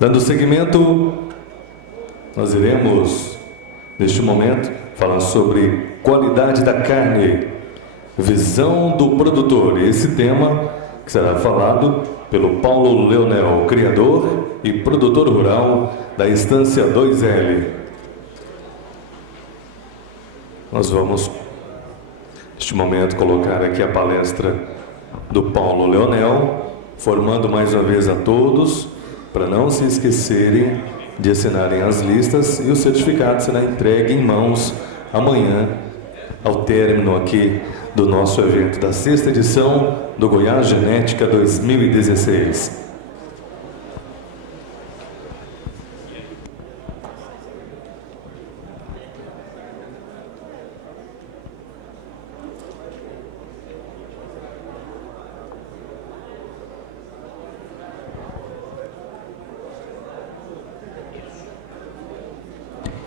Dando seguimento, nós iremos, neste momento, falar sobre qualidade da carne, visão do produtor. Esse tema que será falado pelo Paulo Leonel, criador e produtor rural da Estância 2L. Nós vamos, neste momento, colocar aqui a palestra do Paulo Leonel, formando mais uma vez a todos, para não se esquecerem de assinarem as listas, e o certificado será entregue em mãos amanhã, ao término aqui do nosso evento da 6ª edição do Goiás Genética 2016.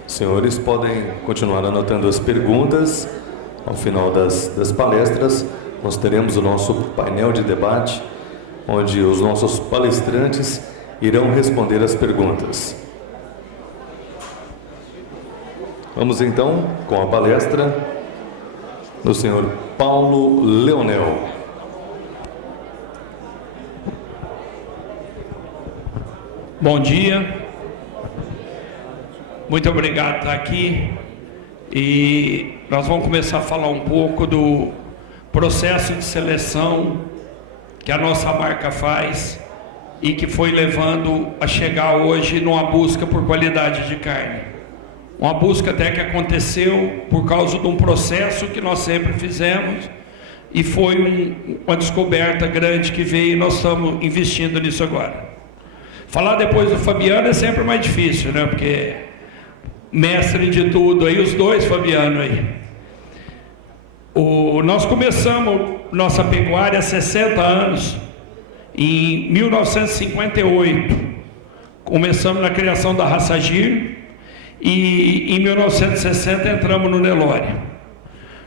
Senhores, podem continuar anotando as perguntas. Ao final das palestras, nós teremos o nosso painel de debate, onde os nossos palestrantes irão responder as perguntas. Vamos então com a palestra do senhor Paulo Leonel. Bom dia. Muito obrigado por estar aqui, e nós vamos começar a falar um pouco do processo de seleção que a nossa marca faz e que foi levando a chegar hoje numa busca por qualidade de carne. Uma busca até que aconteceu por causa de um processo que nós sempre fizemos, e foi uma descoberta grande que veio, e nós estamos investindo nisso agora. Falar depois do Fabiano é sempre mais difícil, né? Porque mestre de tudo, aí os dois Fabiano aí. Nós começamos nossa pecuária há 60 anos, em 1958. Começamos na criação da raça Gir, e em 1960 entramos no Nelore.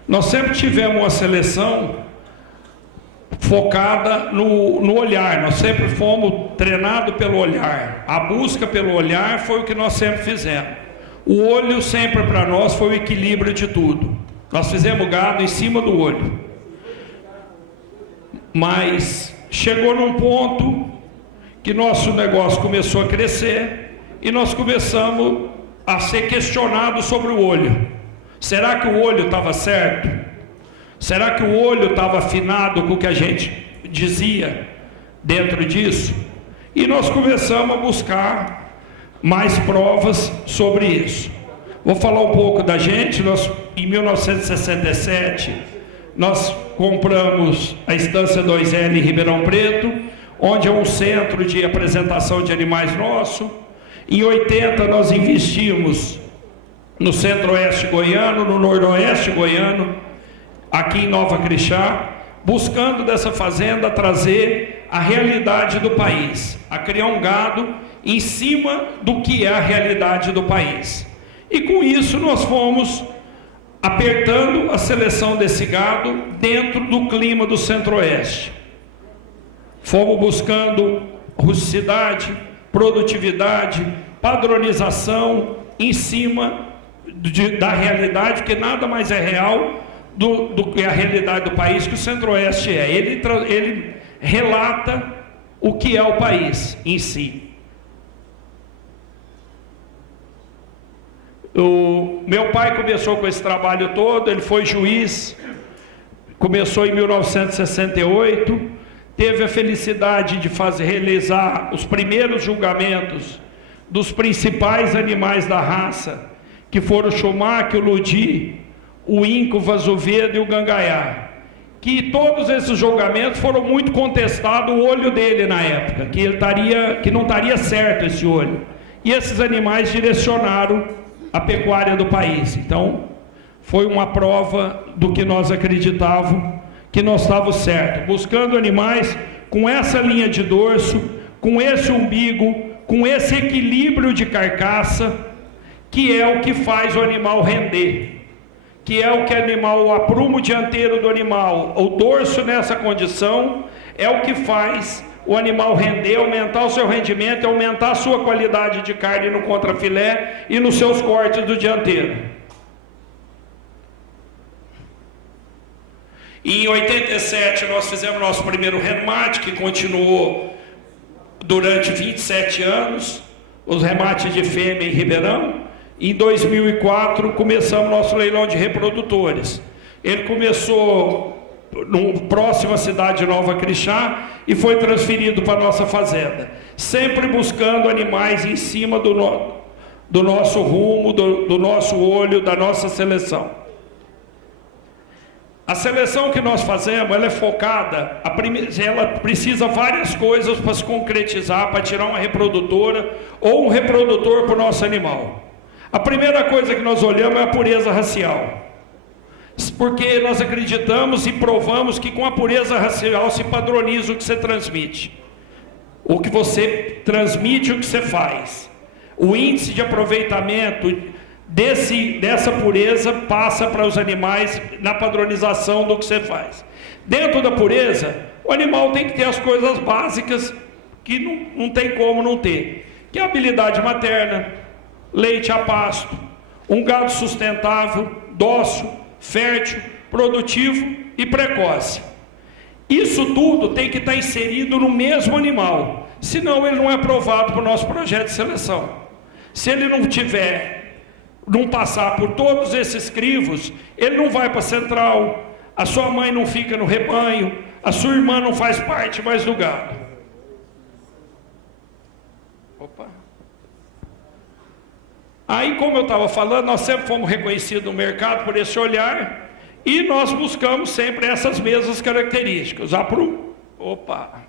Nós sempre tivemos uma seleção focada no olhar, nós sempre fomos treinados pelo olhar. A busca pelo olhar foi o que nós sempre fizemos. O olho sempre para nós foi o equilíbrio de tudo. Nós fizemos gado em cima do olho. Mas chegou num ponto que nosso negócio começou a crescer, e nós começamos a ser questionados sobre o olho. Será que o olho estava certo? Será que o olho estava afinado com o que a gente dizia dentro disso? E nós começamos a buscar mais provas sobre isso. Vou falar um pouco da gente. Em 1967, nós compramos a Estância 2L em Ribeirão Preto, onde é um centro de apresentação de animais nosso. Em 80, nós investimos no centro-oeste goiano, no noroeste goiano, aqui em Nova Crixá, buscando dessa fazenda trazer a realidade do país, a criar um gado em cima do que é a realidade do país. E com isso nós fomos apertando a seleção desse gado dentro do clima do centro-oeste. Fomos buscando rusticidade, produtividade, padronização em cima da realidade, que nada mais é real do que a realidade do país, que o centro-oeste é. Ele relata o que é o país em si. O meu pai começou com esse trabalho todo, ele foi juiz, começou em 1968, teve a felicidade de realizar os primeiros julgamentos dos principais animais da raça, que foram o Schumacher, o Ludi, o Inca, o Vasovedo e o Gangaiá, que todos esses julgamentos foram muito contestados, o olho dele na época, que não estaria certo esse olho, e esses animais direcionaram a pecuária do país. Então foi uma prova do que nós acreditávamos, que nós estávamos certos, buscando animais com essa linha de dorso, com esse umbigo, com esse equilíbrio de carcaça, que é o que faz o animal render, que é o que o aprumo dianteiro do animal, o dorso nessa condição, é o que faz o animal render, aumentar o seu rendimento e aumentar a sua qualidade de carne no contrafilé e nos seus cortes do dianteiro. E em 87 nós fizemos nosso primeiro remate, que continuou durante 27 anos, os remates de fêmea em Ribeirão. Em 2004 começamos nosso leilão de reprodutores. Ele começou próximo à cidade de Nova Crixá e foi transferido para a nossa fazenda, sempre buscando animais em cima do nosso rumo, do nosso olho, da nossa seleção. A seleção que nós fazemos, ela é focada, ela precisa várias coisas para se concretizar, para tirar uma reprodutora ou um reprodutor para o nosso animal. A primeira coisa que nós olhamos é a pureza racial, porque nós acreditamos e provamos que com a pureza racial se padroniza o que você transmite. O que você transmite, o que você faz. O índice de aproveitamento dessa pureza passa para os animais na padronização do que você faz. Dentro da pureza, o animal tem que ter as coisas básicas que não tem como não ter, que é a habilidade materna, leite a pasto, um gado sustentável, dócil, fértil, produtivo e precoce. Isso tudo tem que estar inserido no mesmo animal, senão ele não é aprovado para o nosso projeto de seleção. Se ele não passar por todos esses crivos, ele não vai para a central, a sua mãe não fica no rebanho, a sua irmã não faz parte mais do gado. Opa! Aí, como eu estava falando, nós sempre fomos reconhecidos no mercado por esse olhar, e nós buscamos sempre essas mesmas características. Opa!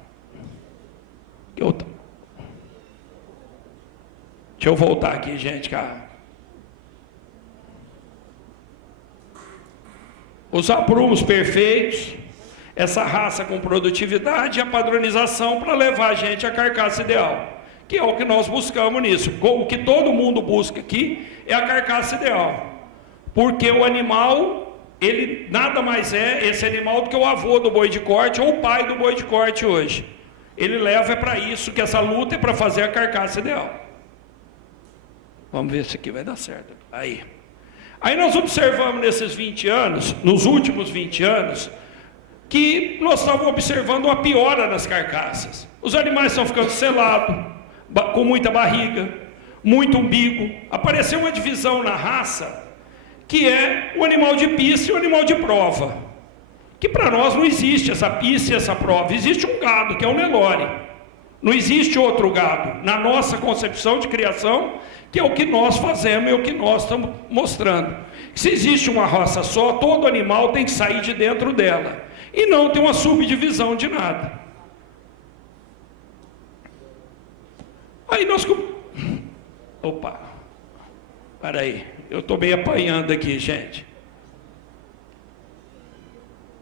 Deixa eu voltar aqui, gente, cara. Os aprumos perfeitos, essa raça com produtividade e a padronização para levar a gente à carcaça ideal, que é o que nós buscamos nisso. O que todo mundo busca aqui é a carcaça ideal, porque o animal, ele nada mais é esse animal do que o avô do boi de corte ou o pai do boi de corte hoje. Ele leva para isso, que essa luta é para fazer a carcaça ideal. Vamos ver se aqui vai dar certo. Aí nós observamos nesses 20 anos, nos últimos 20 anos, que nós estávamos observando uma piora nas carcaças. Os animais estão ficando selados, com muita barriga, muito umbigo. Apareceu uma divisão na raça, que é o animal de pista e o animal de prova. Que para nós não existe essa pista e essa prova. Existe um gado, que é o Nelore. Não existe outro gado. Na nossa concepção de criação, que é o que nós fazemos e o que nós estamos mostrando. Se existe uma raça só, todo animal tem que sair de dentro dela. E não tem uma subdivisão de nada. Aí nós... Opa! Espera aí, eu estou meio apanhando aqui, gente.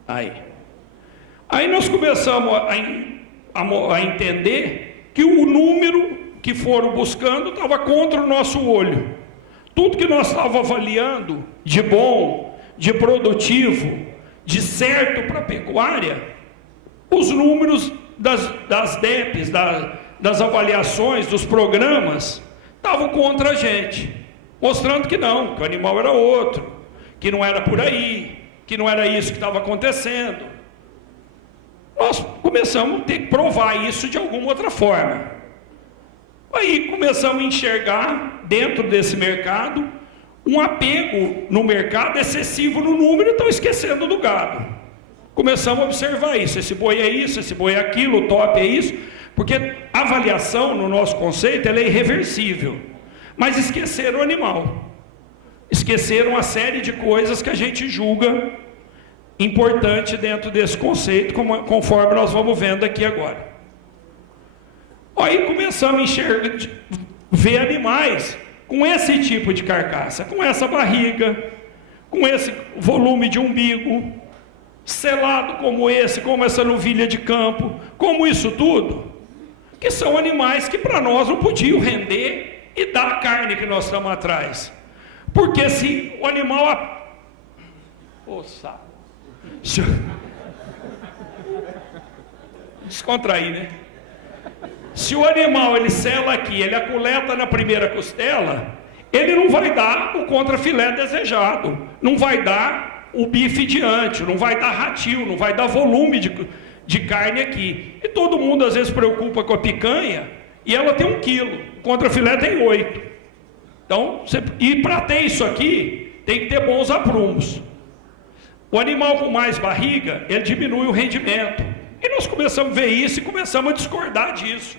Aí nós começamos a entender que o número que foram buscando estava contra o nosso olho. Tudo que nós estávamos avaliando de bom, de produtivo, de certo para a pecuária, os números das DEPs, das avaliações, dos programas, estavam contra a gente, mostrando que não, que o animal era outro, que não era por aí, que não era isso que estava acontecendo. Nós começamos a ter que provar isso de alguma outra forma. Aí começamos a enxergar, dentro desse mercado, um apego no mercado excessivo no número e estão esquecendo do gado. Começamos a observar isso, esse boi é isso, esse boi é aquilo, o top é isso, porque a avaliação, no nosso conceito, ela é irreversível. Mas esqueceram o animal. Esqueceram uma série de coisas que a gente julga importante dentro desse conceito, conforme nós vamos vendo aqui agora. Aí começamos a enxergar, ver animais com esse tipo de carcaça, com essa barriga, com esse volume de umbigo, selado como esse, como essa novilha de campo, como isso tudo, que são animais que para nós não podiam render e dar a carne que nós estamos atrás. Porque se o animal... Descontrair, né? Se o animal ele sela aqui, ele acoleta na primeira costela, ele não vai dar o contrafilé desejado, não vai dar o bife diante, não vai dar ratio, não vai dar volume de carne aqui. E todo mundo às vezes preocupa com a picanha, e ela tem 1 quilo, o contrafilé tem 8. Então, e para ter isso aqui, tem que ter bons aprumos. O animal com mais barriga, ele diminui o rendimento. E nós começamos a ver isso e começamos a discordar disso.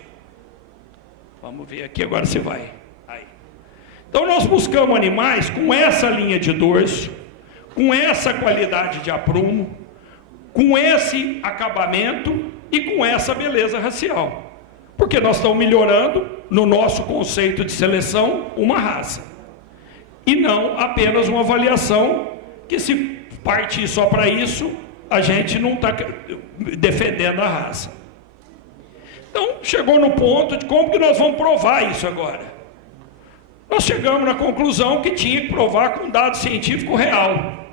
Vamos ver aqui agora se vai. Aí. Então nós buscamos animais com essa linha de dorso, com essa qualidade de aprumo, com esse acabamento e com essa beleza racial. Porque nós estamos melhorando, no nosso conceito de seleção, uma raça. E não apenas uma avaliação que, se partir só para isso, a gente não está defendendo a raça. Então, chegou no ponto de como que nós vamos provar isso agora. Nós chegamos na conclusão que tinha que provar com dado científico real.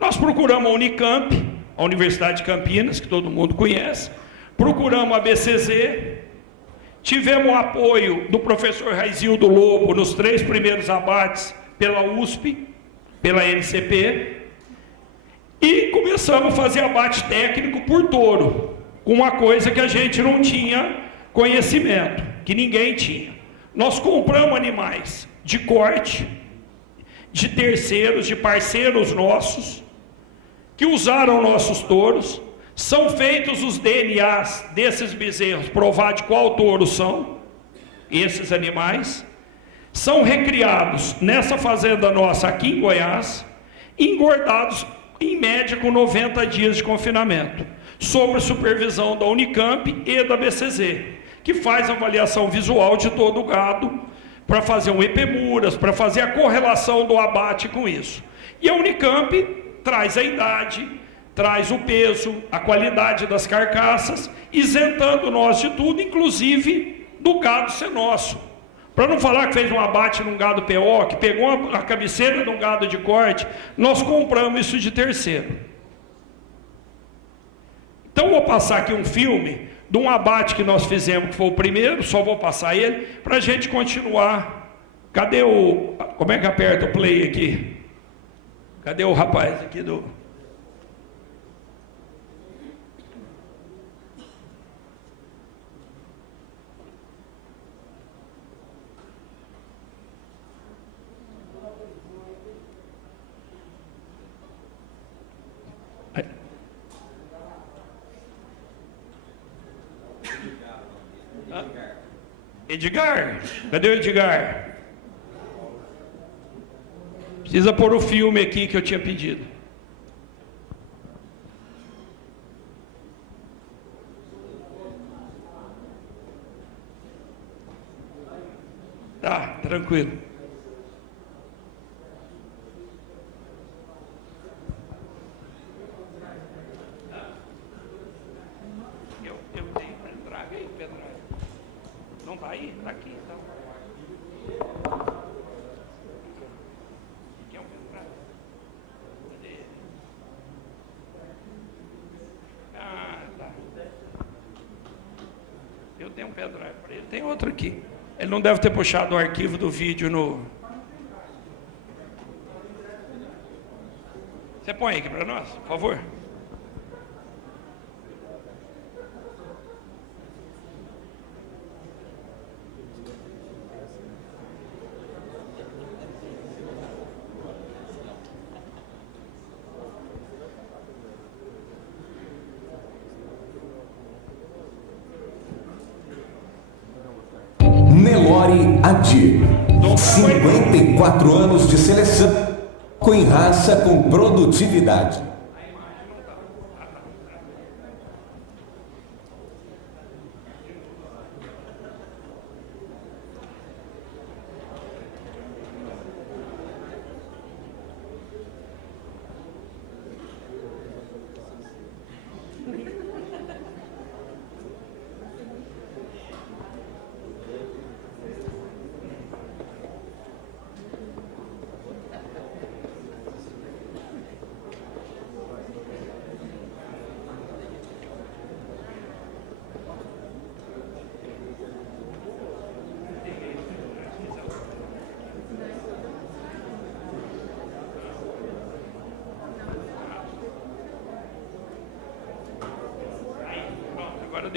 Nós procuramos a Unicamp, a Universidade de Campinas, que todo mundo conhece, procuramos a BCZ, tivemos o apoio do professor Raizildo Lobo nos 3 primeiros abates pela USP, pela NCP, e começamos a fazer abate técnico por touro, com uma coisa que a gente não tinha conhecimento, que ninguém tinha. Nós compramos animais de corte, de terceiros, de parceiros nossos, que usaram nossos touros. São feitos os DNAs desses bezerros, provar de qual touro são esses animais. São recriados nessa fazenda nossa aqui em Goiás, engordados em média com 90 dias de confinamento, sob supervisão da Unicamp e da BCZ, que faz avaliação visual de todo o gado, para fazer um EPMURAS, para fazer a correlação do abate com isso. E a Unicamp traz a idade, traz o peso, a qualidade das carcaças, isentando nós de tudo, inclusive do gado ser nosso. Para não falar que fez um abate num gado PO, que pegou a cabeceira de um gado de corte, nós compramos isso de terceiro. Então vou passar aqui um filme de um abate que nós fizemos, que foi o primeiro, só vou passar ele, para a gente continuar. Cadê o... Como é que aperta o play aqui? Cadê o rapaz aqui do... Edgar, cadê o Edgar? Precisa pôr o filme aqui que eu tinha pedido. Tá, tranquilo. Eu tenho pendrive aí, pendrive. Não tá aí? Tá aqui, então. Aqui é um pendrive. Cadê ele? Ah, tá. Eu tenho um pendrive para ele. Tem outro aqui. Ele não deve ter puxado o arquivo do vídeo no... Você põe aqui para nós, por favor. Nelore Adi, 54 anos de seleção, com raça com produtividade.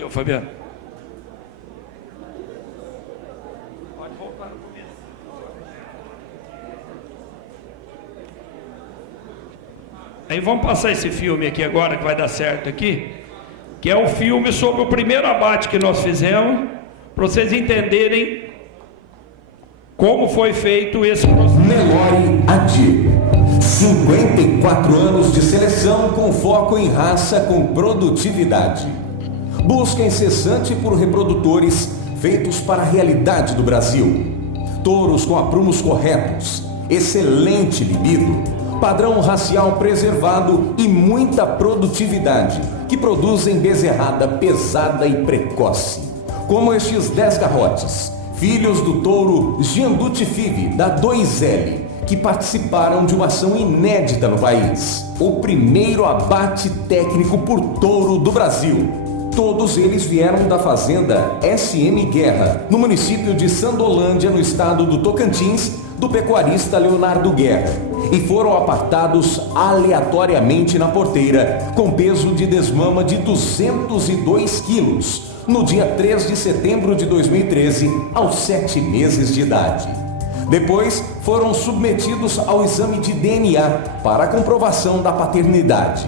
Deu, Fabiano. Pode voltar no começo. Aí vamos passar esse filme aqui agora, que vai dar certo aqui, que é o filme sobre o primeiro abate que nós fizemos, para vocês entenderem como foi feito esse processo. Nelore Adir, 54 anos de seleção com foco em raça com produtividade. Busca incessante por reprodutores feitos para a realidade do Brasil. Touros com aprumos corretos, excelente libido, padrão racial preservado e muita produtividade, que produzem bezerrada pesada e precoce. Como estes 10 garrotes, filhos do touro Gianduti Five, da 2L, que participaram de uma ação inédita no país. O primeiro abate técnico por touro do Brasil. Todos eles vieram da fazenda SM Guerra, no município de Sandolândia, no estado do Tocantins, do pecuarista Leonardo Guerra, e foram apartados aleatoriamente na porteira, com peso de desmama de 202 quilos, no dia 3 de setembro de 2013, aos 7 meses de idade. Depois, foram submetidos ao exame de DNA para a comprovação da paternidade.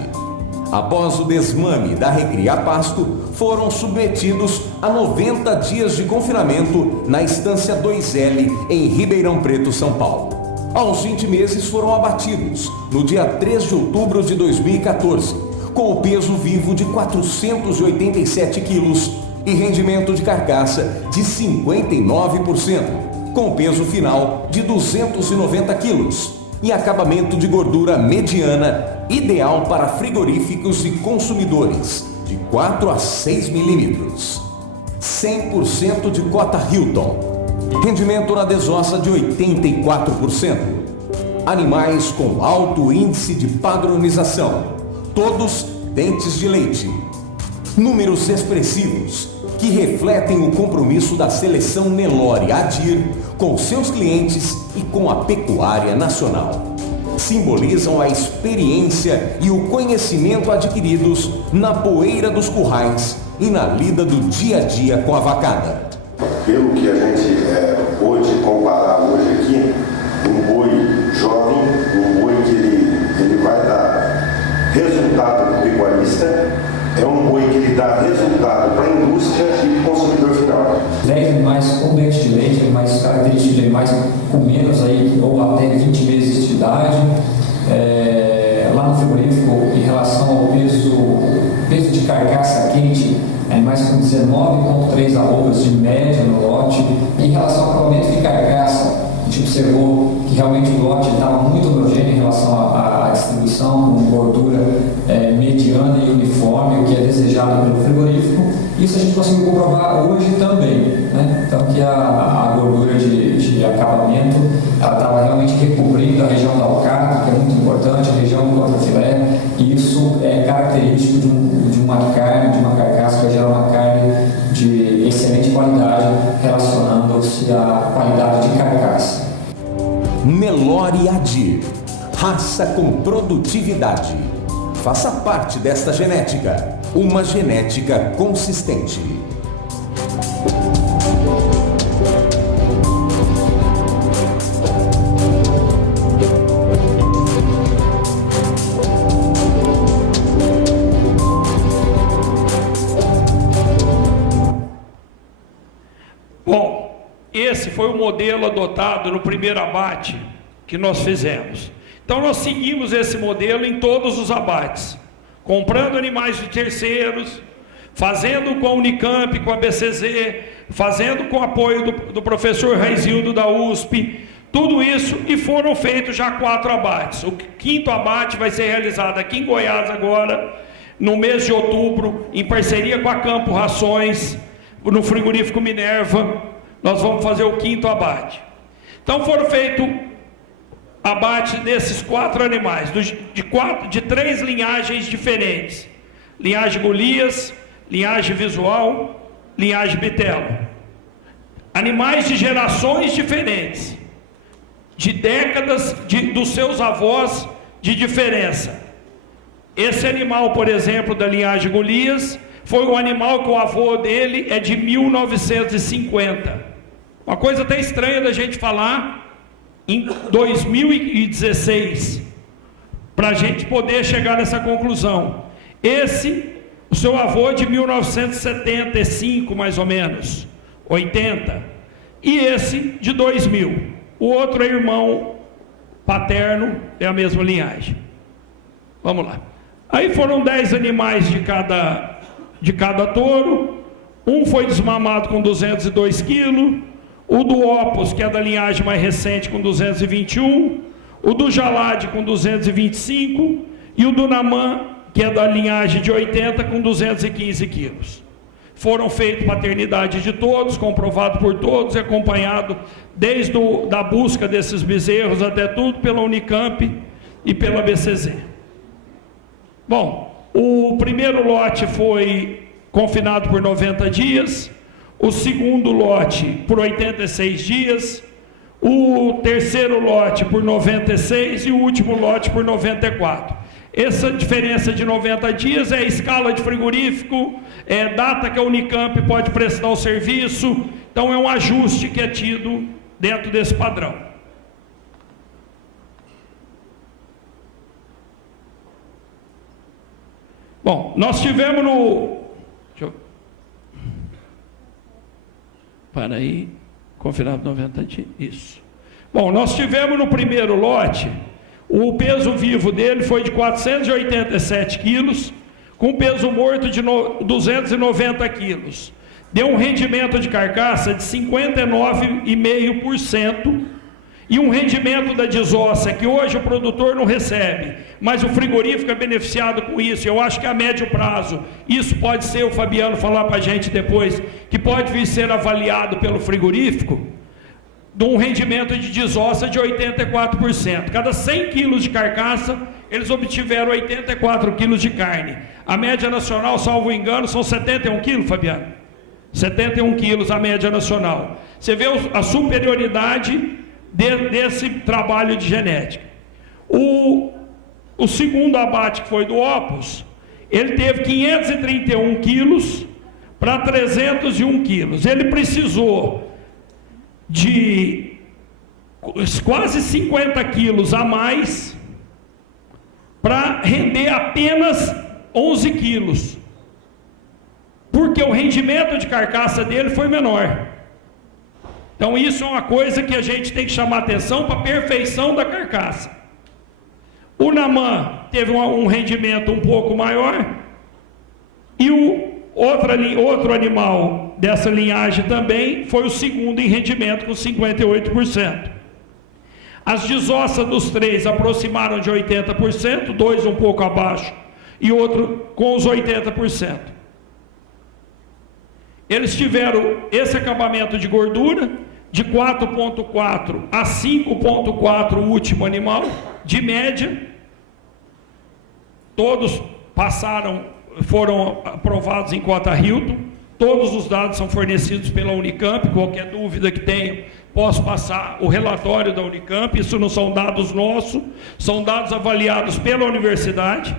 Após o desmame da Recria Pasto, foram submetidos a 90 dias de confinamento na Estância 2L, em Ribeirão Preto, São Paulo. Aos 20 meses foram abatidos, no dia 3 de outubro de 2014, com o peso vivo de 487 quilos e rendimento de carcaça de 59%, com peso final de 290 quilos e acabamento de gordura mediana, ideal para frigoríficos e consumidores, de 4 a 6 milímetros. 100% de cota Hilton. Rendimento na desossa de 84%. Animais com alto índice de padronização. Todos dentes de leite. Números expressivos que refletem o compromisso da seleção Nelore Adir com seus clientes e com a pecuária nacional. Simbolizam a experiência e o conhecimento adquiridos na poeira dos currais e na lida do dia a dia com a vacada. Pelo que a gente pôde comparar hoje aqui, um boi jovem, um boi que ele vai dar resultado para o pecuarista, é um boi que ele dá resultado para a indústria e para o consumidor final. 10 animais com dente de leite, animais característicos de animais com menos aí, ou até 20 meses de idade. Lá no frigorífico, em relação ao peso de carcaça quente, animais com 19,3 arrobas de média no lote. Em relação ao acabamento de carcaça, a gente observou que realmente o lote estava muito homogêneo em relação à distribuição, com gordura mediana e uniforme, o que é desejado pelo frigorífico. Isso a gente conseguiu comprovar hoje também, né? Então que a gordura de acabamento estava realmente recobrindo a região da alcatra, que é muito importante, a região do contrafilé, e isso é característico de uma carne, de uma carcaça que gera uma carne de excelente qualidade, relacionando-se à qualidade de carcaça. Nelore Adir, raça com produtividade. Faça parte desta genética, uma genética consistente. Bom, esse foi o modelo adotado no primeiro abate que nós fizemos. Então nós seguimos esse modelo em todos os abates, comprando animais de terceiros, fazendo com a Unicamp, com a BCZ, fazendo com o apoio do professor Raizildo da USP, tudo isso, e foram feitos já 4 abates. O 5º abate vai ser realizado aqui em Goiás agora, no mês de outubro, em parceria com a Campo Rações, no frigorífico Minerva. Nós vamos fazer o 5º abate. Então foram feitos abate desses 4 animais, de 3 linhagens diferentes: linhagem Golias, linhagem Visual, linhagem Bitelo. Animais de gerações diferentes, de décadas dos seus avós de diferença. Esse animal, por exemplo, da linhagem Golias, foi um animal que o avô dele é de 1950. Uma coisa até estranha da gente falar em 2016, para a gente poder chegar nessa conclusão. O seu avô é de 1975, mais ou menos, 80, e esse de 2000. O outro é irmão paterno, é a mesma linhagem. Vamos lá. Aí foram 10 animais de cada touro. Um foi desmamado com 202 quilos. O do Opus, que é da linhagem mais recente, com 221. O do Jalad com 225. E o do Namã, que é da linhagem de 80, com 215 quilos. Foram feitas paternidade de todos, comprovado por todos e acompanhado desde da busca desses bezerros até tudo pela Unicamp e pela BCZ. Bom, o primeiro lote foi confinado por 90 dias, o segundo lote por 86 dias, o terceiro lote por 96 e o último lote por 94. Essa diferença de 90 dias é a escala de frigorífico, é data que a Unicamp pode prestar o serviço, então é um ajuste que é tido dentro desse padrão. Bom, nós tivemos Para aí, confinado 90 dias, isso. Bom, nós tivemos no primeiro lote, o peso vivo dele foi de 487 quilos, com peso morto de 290 quilos. Deu um rendimento de carcaça de 59,5% e um rendimento da desossa que hoje o produtor não recebe, mas o frigorífico é beneficiado com isso. Eu acho que a médio prazo, isso pode ser, o Fabiano falar para a gente depois, que pode vir ser avaliado pelo frigorífico, de um rendimento de desossa de 84%. Cada 100 quilos de carcaça, eles obtiveram 84 quilos de carne. A média nacional, salvo engano, são 71 quilos, Fabiano? 71 quilos a média nacional. Você vê a superioridade desse trabalho de genética. O segundo abate, que foi do Opus, ele teve 531 quilos para 301 quilos. Ele precisou de quase 50 quilos a mais para render apenas 11 quilos, porque o rendimento de carcaça dele foi menor. Então isso é uma coisa que a gente tem que chamar atenção para a perfeição da carcaça. O Namã teve um rendimento um pouco maior, e o outro animal dessa linhagem também foi o segundo em rendimento, com 58%. As desossas dos três aproximaram de 80%, dois um pouco abaixo e outro com os 80%. Eles tiveram esse acabamento de gordura de 4,4 a 5,4 o último animal, de média. Todos foram aprovados em cota Hilton. Todos os dados são fornecidos pela Unicamp. Qualquer dúvida que tenham, posso passar o relatório da Unicamp. Isso não são dados nossos, são dados avaliados pela universidade.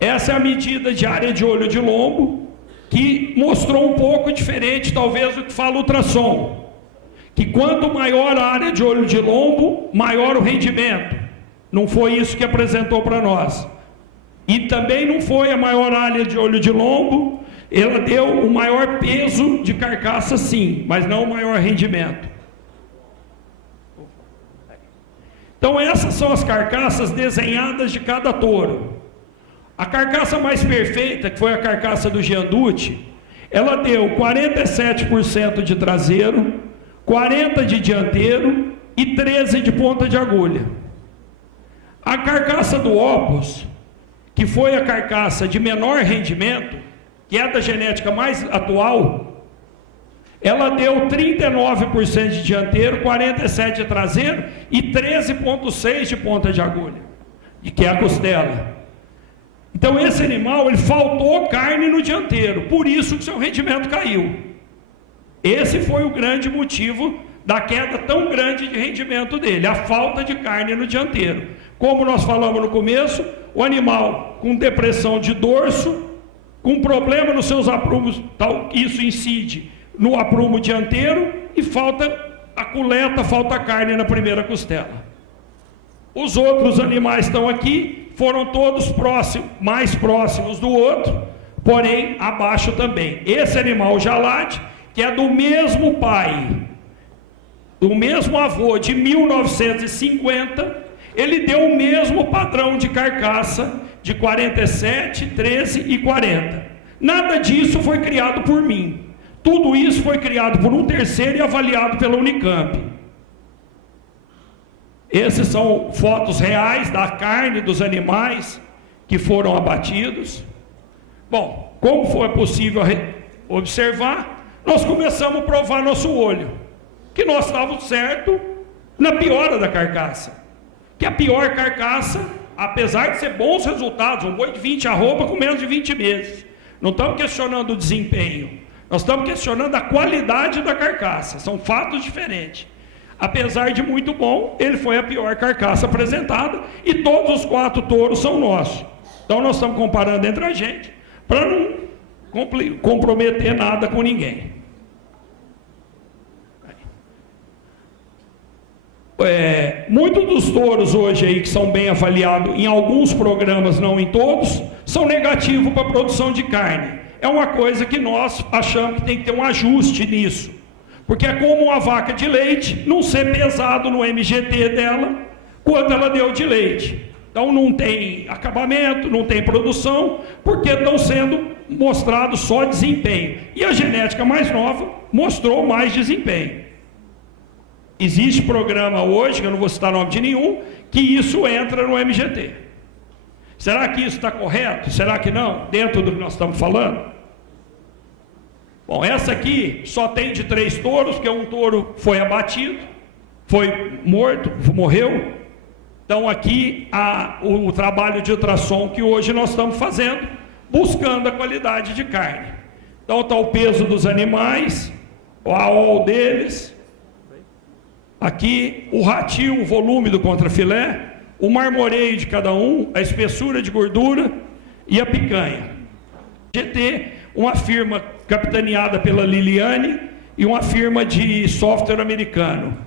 Essa é a medida de área de olho de lombo, que mostrou um pouco diferente, talvez, do que fala o ultrassom, que quanto maior a área de olho de lombo, maior o rendimento. Não foi isso que apresentou para nós. E também não foi a maior área de olho de lombo, ela deu o maior peso de carcaça, sim, mas não o maior rendimento. Então essas são as carcaças desenhadas de cada touro. A carcaça mais perfeita, que foi a carcaça do Gianducci, ela deu 47% de traseiro, 40% de dianteiro e 13% de ponta de agulha. A carcaça do Opus, que foi a carcaça de menor rendimento, que é da genética mais atual, ela deu 39% de dianteiro, 47% de traseiro e 13,6% de ponta de agulha, que é a costela. Então esse animal, ele faltou carne no dianteiro, por isso que seu rendimento caiu. Esse foi o grande motivo da queda tão grande de rendimento dele, a falta de carne no dianteiro. Como nós falamos no começo, o animal com depressão de dorso, com problema nos seus aprumos, tal, isso incide no aprumo dianteiro e falta a coleta, falta a carne na primeira costela. Os outros animais estão aqui, foram todos próximos, mais próximos do outro, porém abaixo também. Esse animal Jalade, que é do mesmo pai, do mesmo avô de 1950, ele deu o mesmo padrão de carcaça de 47, 13 e 40. Nada disso foi criado por mim. Tudo isso foi criado por um terceiro e avaliado pela Unicamp. Esses são fotos reais da carne dos animais que foram abatidos. Bom, como foi possível observar, nós começamos a provar nosso olho, que nós estávamos certos na piora da carcaça. Que a pior carcaça, apesar de ser bons resultados, um boi de 20 arroba com menos de 20 meses. Não estamos questionando o desempenho, nós estamos questionando a qualidade da carcaça, são fatos diferentes. Apesar de muito bom, ele foi a pior carcaça apresentada e todos os 4 touros são nossos. Então nós estamos comparando entre a gente para não comprometer nada com ninguém. Muitos dos touros hoje aí que são bem avaliados em alguns programas, não em todos, são negativos para a produção de carne. É uma coisa que nós achamos que tem que ter um ajuste nisso, porque é como uma vaca de leite não ser pesado no MGT dela quanto ela deu de leite. Então não tem acabamento, não tem produção, porque estão sendo mostrados só desempenho. E a genética mais nova mostrou mais desempenho. Existe programa hoje, que eu não vou citar nome de nenhum, que isso entra no MGT. Será que isso está correto? Será que não? Dentro do que nós estamos falando? Bom, essa aqui só tem de 3 touros, porque um touro foi abatido, foi morto, morreu. Então aqui o trabalho de ultrassom que hoje nós estamos fazendo, buscando a qualidade de carne. Então está o peso dos animais, o AOL deles. Aqui o ratio, o volume do contrafilé, o marmoreio de cada um, a espessura de gordura e a picanha. GT, uma firma capitaneada pela Liliane e uma firma de software americano.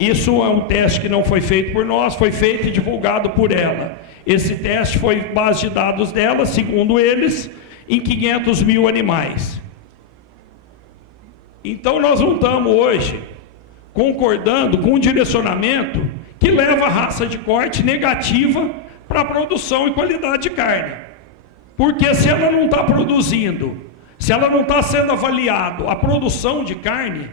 Isso é um teste que não foi feito por nós, foi feito e divulgado por ela. Esse teste foi base de dados dela, segundo eles, em 500 mil animais. Então nós não estamos hoje concordando com um direcionamento que leva a raça de corte negativa para a produção e qualidade de carne. Porque se ela não está produzindo, se ela não está sendo avaliado a produção de carne,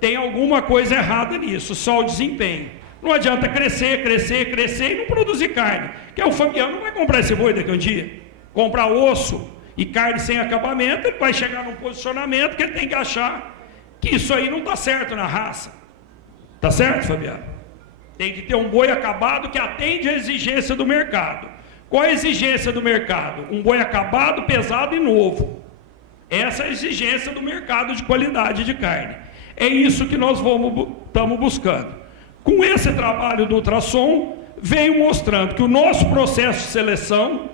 tem alguma coisa errada nisso, só o desempenho. Não adianta crescer e não produzir carne. Que o Fabiano não vai comprar esse boi daqui a um dia. Comprar osso e carne sem acabamento, ele vai chegar num posicionamento que ele tem que achar que isso aí não está certo na raça. Está certo, Fabiano? Tem que ter um boi acabado que atende a exigência do mercado. Qual a exigência do mercado? Um boi acabado, pesado e novo. Essa é a exigência do mercado de qualidade de carne. É isso que nós estamos buscando. Com esse trabalho do ultrassom, veio mostrando que o nosso processo de seleção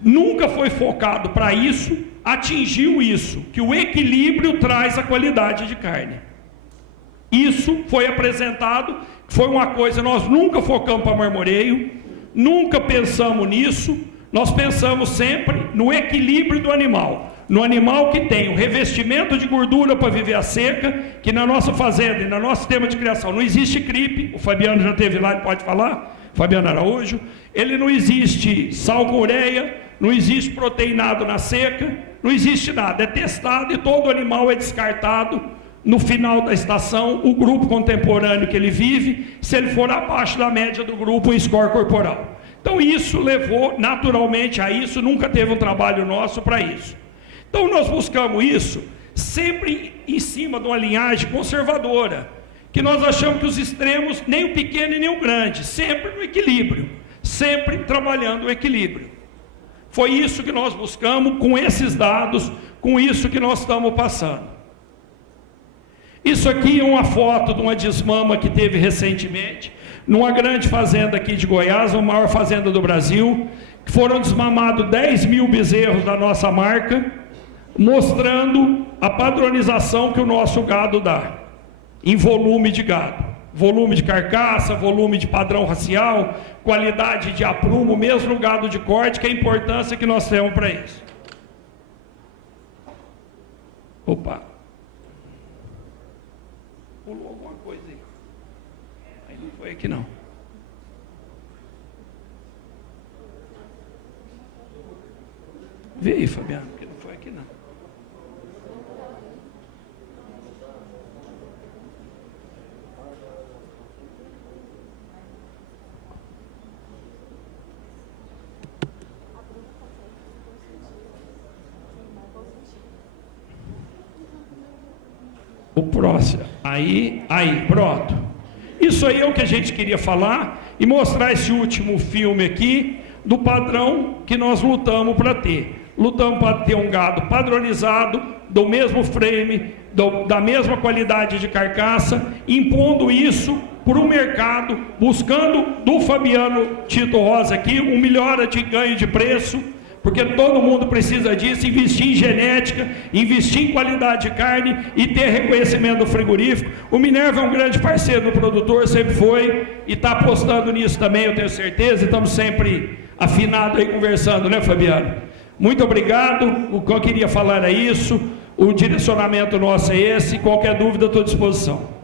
nunca foi focado para isso, atingiu isso, que o equilíbrio traz a qualidade de carne. Isso foi apresentado, foi uma coisa, nós nunca focamos para marmoreio, nunca pensamos nisso, nós pensamos sempre no equilíbrio do animal. No animal que tem o revestimento de gordura para viver a seca, que na nossa fazenda e no nosso sistema de criação não existe cripe, o Fabiano já esteve lá e pode falar, Fabiano Araújo, ele não existe sal com ureia, não existe proteinado na seca, não existe nada, é testado e todo animal é descartado no final da estação, o grupo contemporâneo que ele vive, se ele for abaixo da média do grupo, o score corporal. Então isso levou naturalmente a isso, nunca teve um trabalho nosso para isso. Então nós buscamos isso sempre em cima de uma linhagem conservadora, que nós achamos que os extremos, nem o pequeno e nem o grande, sempre no equilíbrio, sempre trabalhando o equilíbrio. Foi isso que nós buscamos com esses dados, com isso que nós estamos passando. Isso aqui é uma foto de uma desmama que teve recentemente, numa grande fazenda aqui de Goiás, a maior fazenda do Brasil, que foram desmamados 10 mil bezerros da nossa marca, mostrando a padronização que o nosso gado dá, em volume de gado, volume de carcaça, volume de padrão racial, qualidade de aprumo, mesmo no gado de corte, que é a importância que nós temos para isso. Opa! Pulou alguma coisa aí. Aí não foi aqui não. Vê aí, Fabiano, porque não foi aqui não. O próximo. Aí, pronto. Isso aí é o que a gente queria falar e mostrar esse último filme aqui do padrão que nós lutamos para ter. Lutamos para ter um gado padronizado, do mesmo frame, da mesma qualidade de carcaça, impondo isso para o mercado, buscando do Fabiano Tito Rosa aqui uma melhora de ganho de preço, porque todo mundo precisa disso, investir em genética, investir em qualidade de carne e ter reconhecimento do frigorífico. O Minerva é um grande parceiro do produtor, sempre foi, e está apostando nisso também, eu tenho certeza, e estamos sempre afinados aí conversando, né, Fabiano? Muito obrigado, o que eu queria falar é isso, o direcionamento nosso é esse, qualquer dúvida estou à disposição.